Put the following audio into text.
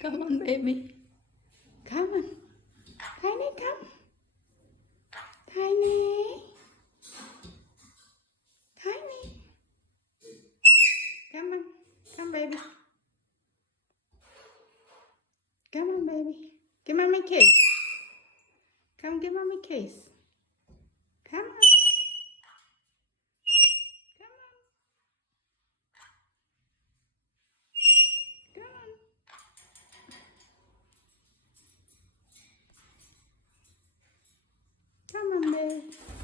Come on, baby. Come on. Tiny, come. Tiny. Tiny. Come on. Come, baby. Come on, baby. Give mommy a kiss. Come give mommy a kiss. Come on. Come on. Come on. Come on, baby.